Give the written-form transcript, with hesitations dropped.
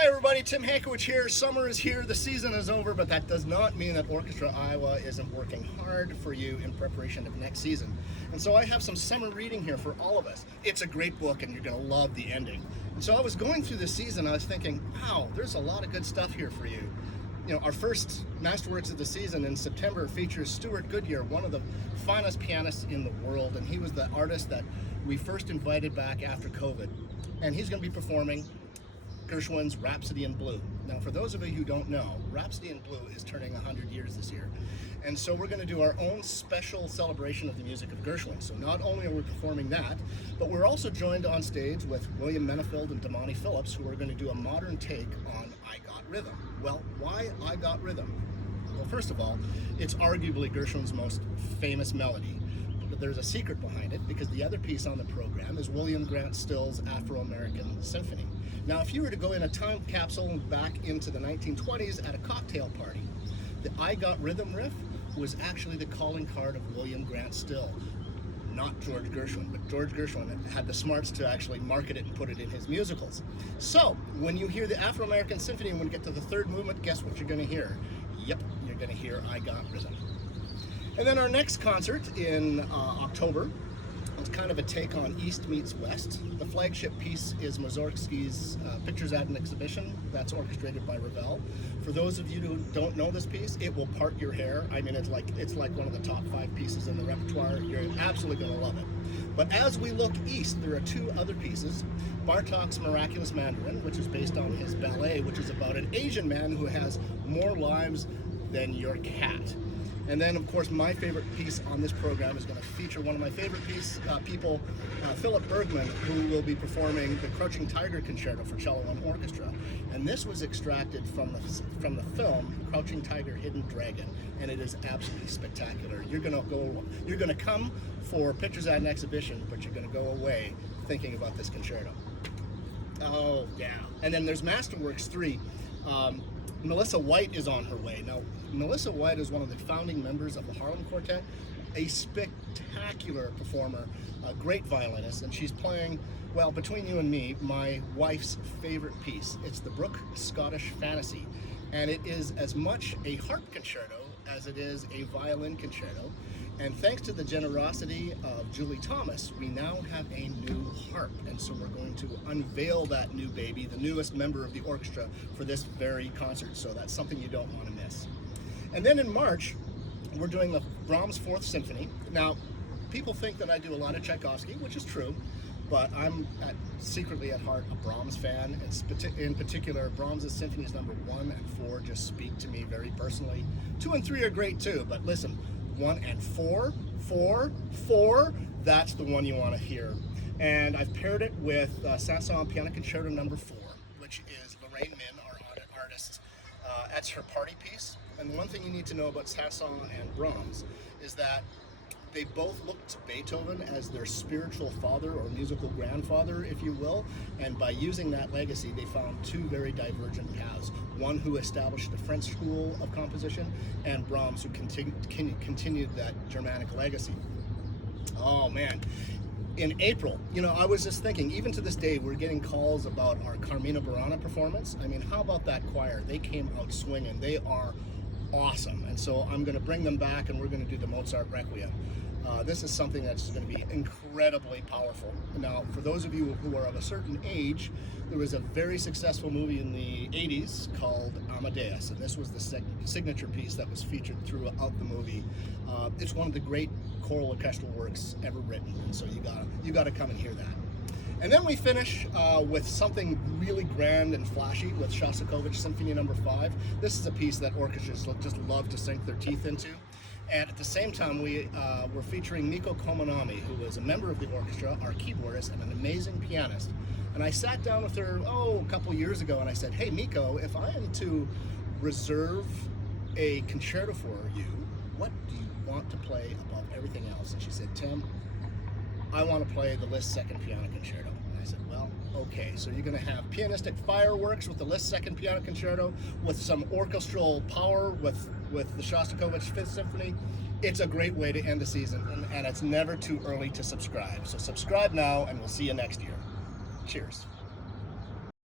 Hi everybody, Tim Hankiewicz here. Summer is here, the season is over, but that does not mean that Orchestra Iowa isn't working hard for you in preparation of next season. And so I have some summer reading here for all of us. It's a great book and you're going to love the ending. And so I was going through this season, I was thinking, wow, there's a lot of good stuff here for you. You know, our first Masterworks of the season in September features Stuart Goodyear, one of the finest pianists in the world, and he was the artist that we first invited back after COVID. And he's going to be performing Gershwin's Rhapsody in Blue. Now, for those of you who don't know, Rhapsody in Blue is turning 100 years this year. And so we're going to do our own special celebration of the music of Gershwin. So not only are we performing that, but we're also joined on stage with William Mennefield and Damani Phillips, who are going to do a modern take on I Got Rhythm. Well, why I Got Rhythm? Well, first of all, it's arguably Gershwin's most famous melody. But there's a secret behind it, because the other piece on the program is William Grant Still's Afro-American Symphony. Now, if you were to go in a time capsule back into the 1920s at a cocktail party, the I Got Rhythm riff was actually the calling card of William Grant Still, not George Gershwin, but George Gershwin had the smarts to actually market it and put it in his musicals. So, when you hear the Afro-American Symphony, when you get to the third movement, guess what you're going to hear? Yep, you're going to hear I Got Rhythm. And then our next concert in October, it's kind of a take on East meets West. The flagship piece is Mussorgsky's Pictures at an Exhibition. That's orchestrated by Ravel. For those of you who don't know this piece, it will part your hair. I mean, it's like one of the top 5 pieces in the repertoire. You're absolutely going to love it. But as we look east, there are 2 other pieces. Bartok's Miraculous Mandarin, which is based on his ballet, which is about an Asian man who has more lives than your cat. And then, of course, my favorite piece on this program is going to feature one of my favorite people, Philip Bergman, who will be performing the Crouching Tiger Concerto for cello and orchestra. And this was extracted from the film Crouching Tiger, Hidden Dragon, and it is absolutely spectacular. You're going to come for Pictures at an Exhibition, but you're going to go away thinking about this concerto. Oh yeah. And then there's Masterworks 3. Melissa White is on her way. Now, Melissa White is one of the founding members of the Harlem Quartet, a spectacular performer, a great violinist, and she's playing, well, between you and me, my wife's favorite piece. It's the Brooke Scottish Fantasy, and it is as much a harp concerto as it is a violin concerto. And thanks to the generosity of Julie Thomas, we now have a new harp. And so we're going to unveil that new baby, the newest member of the orchestra, for this very concert. So that's something you don't want to miss. And then in March, we're doing the Brahms 4th Symphony. Now, people think that I do a lot of Tchaikovsky, which is true, but I'm secretly at heart a Brahms fan. In particular, Brahms' Symphonies number 1 and 4 just speak to me very personally. 2 and 3 are great too, but listen, 1 and 4, 4, that's the one you want to hear. And I've paired it with Saint-Saëns Piano Concerto number 4, which is Lorraine Min, our artist. That's her party piece. And the one thing you need to know about Saint-Saëns and Brahms is that they both looked to Beethoven as their spiritual father or musical grandfather, if you will, and by using that legacy, they found 2 very divergent paths. One who established the French school of composition, and Brahms, who continued that Germanic legacy. Oh man. In April, you know, I was just thinking, even to this day, we're getting calls about our Carmina Burana performance. I mean, how about that choir? They came out swinging. They are awesome. And so I'm going to bring them back, and we're going to do the Mozart Requiem. This is something that's going to be incredibly powerful. Now, for those of you who are of a certain age, there was a very successful movie in the 80s called Amadeus, and this was the signature piece that was featured throughout the movie. It's one of the great choral orchestral works ever written, and so you gotta come and hear that. And then we finish with something really grand and flashy with Shostakovich Symphony number 5. This is a piece that orchestras just love to sink their teeth into. And at the same time, we're featuring Miko Komanami, who is a member of the orchestra, our keyboardist, and an amazing pianist. And I sat down with her, a couple years ago, and I said, hey, Miko, if I am to reserve a concerto for you, what do you want to play above everything else? And she said, Tim, I want to play the Liszt Second Piano Concerto. And I said, well, okay, so you're going to have pianistic fireworks with the Liszt Second Piano Concerto, with some orchestral power with the Shostakovich Fifth Symphony. It's a great way to end the season, and it's never too early to subscribe. So subscribe now, and we'll see you next year. Cheers.